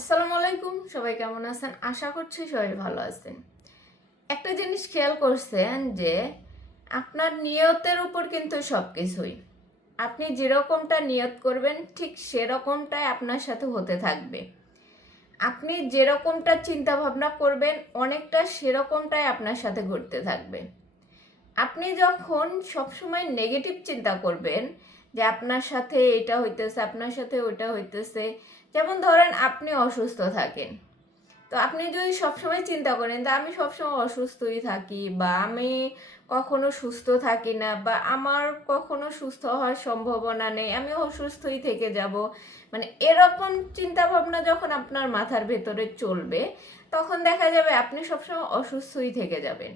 আসসালামু আলাইকুম, সবাই কেমন আছেন? আশা করছি সবাই ভালো আছেন। একটা জিনিস খেয়াল করছেন যে আপনার নিয়তের উপর কিন্তু সব কিছুই। আপনি যেরকমটা নিয়ত করবেন ঠিক সেরকমটাই আপনার সাথে হতে থাকবে। আপনি যেরকমটা চিন্তা ভাবনা করবেন অনেকটা সেরকমটাই আপনার সাথে ঘটতে থাকবে। আপনি যখন সবসময় নেগেটিভ চিন্তা করবেন যে আপনার সাথে এটা হইতেছে, আপনার সাথে ওইটা হইতেছে, যেমন ধরেন আপনি অসুস্থ থাকেন, তো আপনি যদি সবসময় চিন্তা করেন যে আমি সবসময় অসুস্থই থাকি বা আমি কখনো সুস্থ থাকি না বা আমার কখনো সুস্থ হওয়ার সম্ভাবনা নেই, আমি অসুস্থই থেকে যাব, মানে এরকম চিন্তা ভাবনা যখন আপনার মাথার ভেতরে চলবে তখন দেখা যাবে আপনি সবসময় অসুস্থই থেকে যাবেন।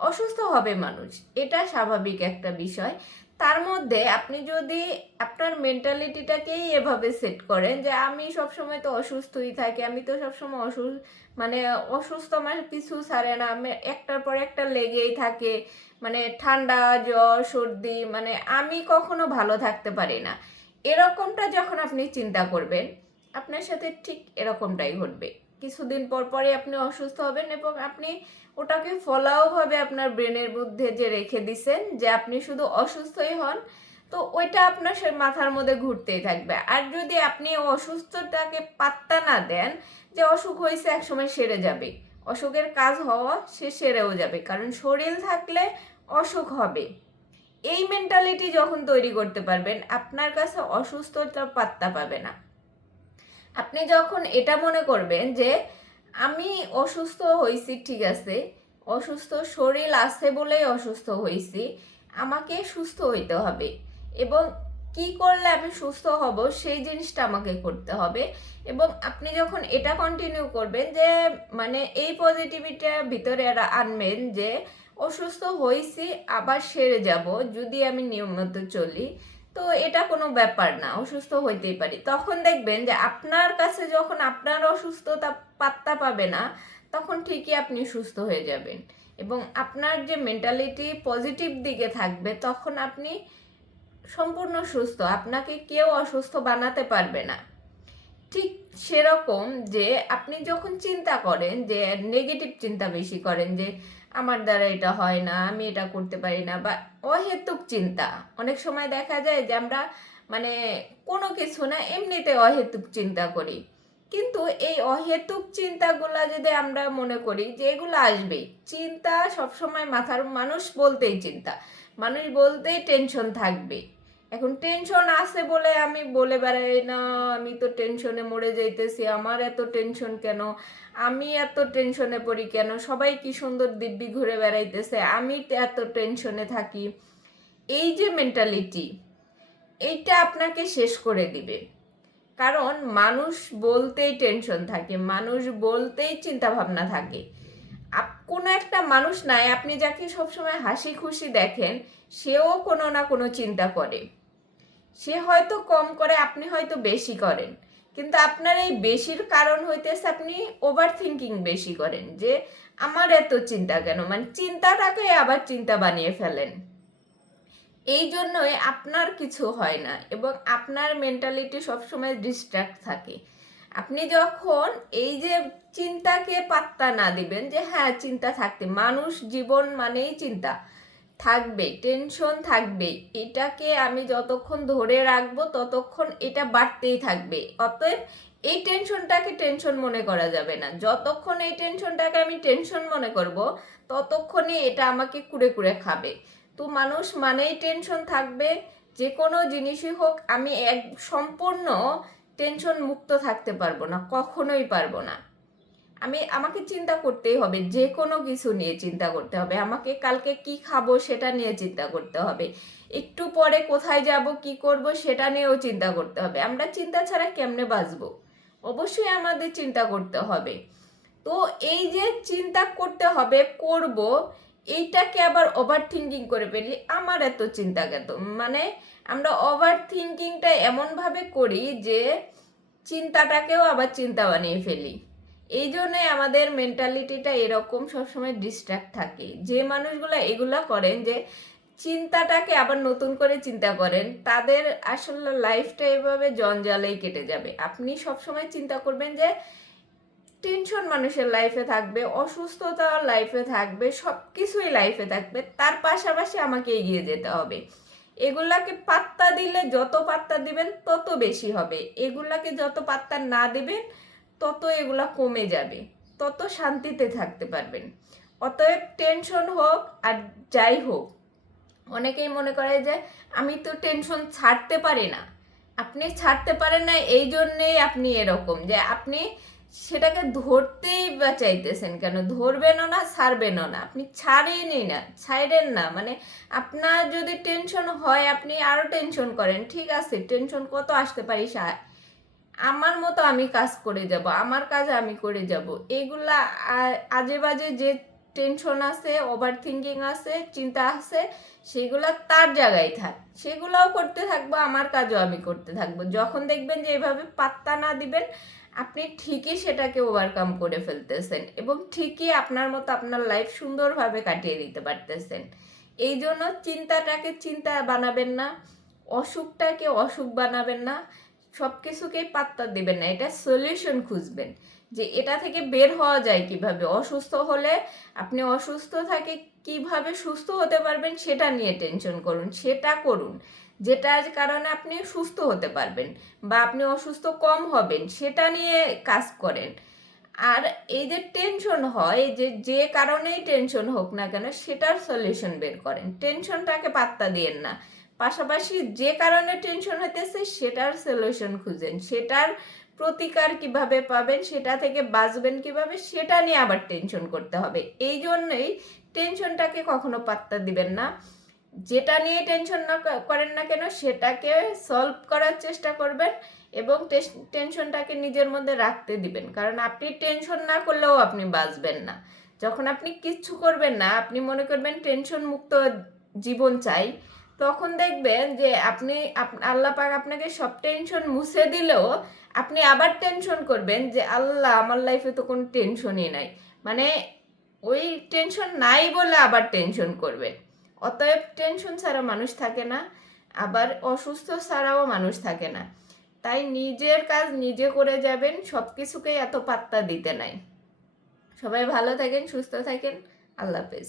অসুস্থ হবে মানুষ, এটা স্বাভাবিক একটা বিষয়। তার মধ্যে আপনি যদি আপনার মেন্টালিটিটাকেই এভাবে সেট করেন যে আমি সবসময় তো অসুস্থই থাকি, আমি তো সবসময় মানে অসুস্থ, আমার পিছু ছাড়ে না, আমি একটার পর একটা লেগেই থাকে, মানে ঠান্ডা জ্বর সর্দি, মানে আমি কখনো ভালো থাকতে পারি না, এরকমটা যখন আপনি চিন্তা করবেন আপনার সাথে ঠিক এরকমটাই ঘটবে। কিছুদিন পর পরে আপনি অসুস্থ হবেন এবং আপনি ওটাকে ফলাওভাবে আপনার ব্রেনের মধ্যে যে রেখে দিছেন যে আপনি শুধু অসুস্থই হন, তো ওইটা আপনার সে মাথার মধ্যে ঘুরতেই থাকবে। আর যদি আপনি অসুস্থতাকে পাত্তা না দেন যে অসুখ হয়েছে একসময় সেরে যাবে, অসুখের কাজ হওয়া সে সেরেও যাবে, কারণ শরীর থাকলে অসুখ হবে, এই মেন্টালিটি যখন তৈরি করতে পারবেন আপনার কাছে অসুস্থতা পাত্তা পাবে না। আপনি যখন এটা মনে করবেন যে আমি অসুস্থ হয়েছি, ঠিক আছে, অসুস্থ শরীর আছে বলেই অসুস্থ হয়েছি, আমাকে সুস্থ হইতে হবে এবং কি করলে আমি সুস্থ হব সেই জিনিসটা আমাকে করতে হবে। এবং আপনি যখন এটা কন্টিনিউ করবেন যে মানে এই পজিটিভিটির ভিতরে আনবেন যে অসুস্থ হয়েছি আবার সেরে যাব যদি আমি নিয়মিত চলি, তো এটা কোনো ব্যাপার না, অসুস্থ হইতেই পারি, তখন দেখবেন যে আপনার কাছে যখন আপনার অসুস্থতা পাত্তা পাবে না তখন ঠিকই আপনি সুস্থ হয়ে যাবেন এবং আপনার যে মেন্টালিটি পজিটিভ দিকে থাকবে তখন আপনি সম্পূর্ণ সুস্থ, আপনাকে কেউ অসুস্থ বানাতে পারবে না। ঠিক সেরকম যে আপনি যখন চিন্তা করেন যে নেগেটিভ চিন্তা বেশি করেন যে আমার দ্বারা এটা হয় না, আমি এটা করতে পারি না, বা অহেতুক চিন্তা, অনেক সময় দেখা যায় যে আমরা মানে কোনো কিছু না এমনিতে অহেতুক চিন্তা করি, কিন্তু এই অহেতুক চিন্তাগুলা যদি আমরা মনে করি যে এগুলো আসবেই, চিন্তা সবসময় মাথার, মানুষ বলতেই চিন্তা, মানুষ বলতেই টেনশন থাকবে। এখন টেনশন আছে বলে আমি বলে বেড়াই না আমি তো টেনশনে মরে যাইতেছি, আমার এত টেনশন কেন, আমি এত টেনশনে পড়ি কেন, সবাই কি সুন্দর দিব্যি ঘুরে বেড়াইতেছে, আমি এত টেনশনে থাকি, এই যে মেন্টালিটি, এইটা আপনাকে শেষ করে দিবে। কারণ মানুষ বলতেই টেনশন থাকে, মানুষ বলতেই চিন্তা ভাবনা থাকে। কোনো একটা মানুষ নাই আপনি যাকে সবসময় হাসি খুশি দেখেন, সেও কোনো না কোনো চিন্তা করে, সে হয়তো কম করে আপনি হয়তো বেশি করেন, কিন্তু আপনার এই বেশির কারণ হইতেছে আপনি ওভার থিঙ্কিং বেশি করেন যে আমার এত চিন্তা কেন, মানে চিন্তাটাকে আবার চিন্তা বানিয়ে ফেলেন, এই জন্যই আপনার কিছু হয় না এবং আপনার মেন্টালিটি সবসময় ডিস্ট্র্যাক্ট থাকে। আপনি যখন এই যে চিন্তাকে পাত্তা না দিবেন যে হ্যাঁ চিন্তা থাকতে, মানুষ জীবন মানেই চিন্তা থাকবে, টেনশন থাকবে, এটাকে আমি যতক্ষণ ধরে রাখবো ততক্ষণ এটা বাড়তেই থাকবে। অতএব এই টেনশনটাকে টেনশন মনে করা যাবে না, যতক্ষণ এই টেনশনটাকে আমি টেনশন মনে করব ততক্ষণই এটা আমাকে কুড়ে কুড়ে খাবে। তো মানুষ মানেই টেনশন থাকবে, যে কোনো জিনিসই হোক, আমি এক সম্পূর্ণ টেনশন মুক্ত থাকতে পারবো না, কখনোই পারবো না। আমাকে চিন্তা করতেই হবে, যে কোনো কিছু নিয়ে চিন্তা করতে হবে, আমাকে কালকে কি খাবো সেটা নিয়ে চিন্তা করতে হবে, একটু পরে কোথায় যাব কি করব সেটা নিয়েও চিন্তা করতে হবে। আমরা চিন্তা ছাড়া কেমনে বাঁচবো? অবশ্যই আমাদের চিন্তা করতে হবে। তো এই যে চিন্তা করতে হবে করব, এইটাকে আবার ওভার থিঙ্কিং করে ফেললি, আমার এত চিন্তা কেন, মানে আমরা ওভার থিঙ্কিংটা এমনভাবে করি যে চিন্তাটাকেও আবার চিন্তা বানিয়ে ফেলি। এই জন্যই আমাদের মেন্টালিটিটা এরকম সবসময় ডিস্ট্র্যাক্ট থাকে। যে মানুষগুলো এগুলা করেন যে চিন্তাটাকে আবার নতুন করে চিন্তা করেন, তাদের আসলে লাইফটা এভাবে জঞ্জালেই কেটে যাবে। আপনি সবসময় চিন্তা করবেন যে টেনশন মানুষের লাইফে থাকবে, অসুস্থতা লাইফে থাকবে, সব কিছুই লাইফে থাকবে, তার পাশাপাশি আমাকে এগিয়ে যেতে হবে। এগুলাকে পাত্তা দিলে, যত পাত্তা দিবেন তত বেশি হবে, এগুলাকে যত পাত্তা না দিবেন তত এগুলা কমে যাবে, তত শান্তিতে থাকতে পারবেন। অতএব টেনশন হোক আর যাই হোক, অনেকেই মনে করে যে আমি তো টেনশন ছাড়তে পারি না। আপনি ছাড়তে পারেন না, এই জন্যেই আপনি এরকম যে আপনি সেটাকে ধরতেই বা চাইতেছেন কেন? ধরবেনও না, ছাড়বেনও না, আপনি ছাড়েনই না, ছাড়েন না। মানে আপনার যদি টেনশন হয়, আপনি আরো টেনশন করেন, ঠিক আছে, টেনশন কত আসতে পারি, আমার মতো আমি কাজ করে যাব, আমার কাজ আমি করে যাব। এগুলা আজে বাজে যে টেনশন আছে, ওভার থিঙ্কিং আছে, চিন্তা আছে, সেগুলা তার জায়গায় থাক, সেগুলাও করতে থাকবো, আমার কাজও আমি করতে থাকবো। যখন দেখবেন যে এভাবে পাত্তা না দিবেন, আপনি ঠিকই সেটাকে ওভারকাম করে ফেলতেছেন এবং ঠিকই আপনার মতো আপনার লাইফ সুন্দরভাবে কাটিয়ে দিতে পারতেছেন। এই জন্য চিন্তাটাকে চিন্তা বানাবেন না, অসুখটাকে অসুখ বানাবেন না, সব কিছুকেই পাত্তা দিবেন না, এটা সলিউশন খুঁজবেন যে এটা থেকে বের হওয়া যায় কিভাবে। অসুস্থ হলে আপনি অসুস্থ থেকে কিভাবে সুস্থ হতে পারবেন সেটা নিয়ে টেনশন করুন, সেটা করুন যেটার কারণে আপনি সুস্থ হতে পারবেন বা আপনি অসুস্থ কম হবেন, সেটা নিয়ে কাজ করেন। আর এই যে টেনশন হয়, যে কারণেই টেনশন হোক না কেন, সেটার সলিউশন বের করেন, টেনশনটাকে পাত্তা দিয়েন না। পাশাপাশি যে কারণে টেনশন হইতেছে সেটার সলিউশন খুঁজেন, সেটার প্রতিকার কিভাবে পাবেন, সেটা থেকে বাঁচবেন কিভাবে, সেটা নিয়ে আবার টেনশন করতে হবে। এই জন্যই টেনশনটাকে কখনো পাত্তা দিবেন না। যেটা নিয়ে টেনশন না করেন না কেন, সেটাকে সলভ করার চেষ্টা করবেন এবং টেনশনটাকে নিজের মধ্যে রাখতে দিবেন, কারণ আপনি টেনশন না করলেও আপনি বাঁচবেন না। যখন আপনি কিচ্ছু করবেন না, আপনি মনে করবেন টেনশন মুক্ত জীবন চাই, তখন দেখবেন যে আপনি আল্লাহ পাক আপনাকে সব টেনশন মুছে দিলেও আপনি আবার টেনশন করবেন যে আল্লাহ, আমার লাইফে তো কোনো টেনশনই নাই। মানে ওই টেনশন নাই বলে আবার টেনশন করবেন। অতএব টেনশন ছাড়া মানুষ থাকে না, আবার অসুস্থ ছাড়াও মানুষ থাকে না। তাই নিজের কাজ নিজে করে যাবেন, সব কিছুকেই এত পাত্তা দিতে নাই। সবাই ভালো থাকেন, সুস্থ থাকেন, আল্লাহ হাফেজ।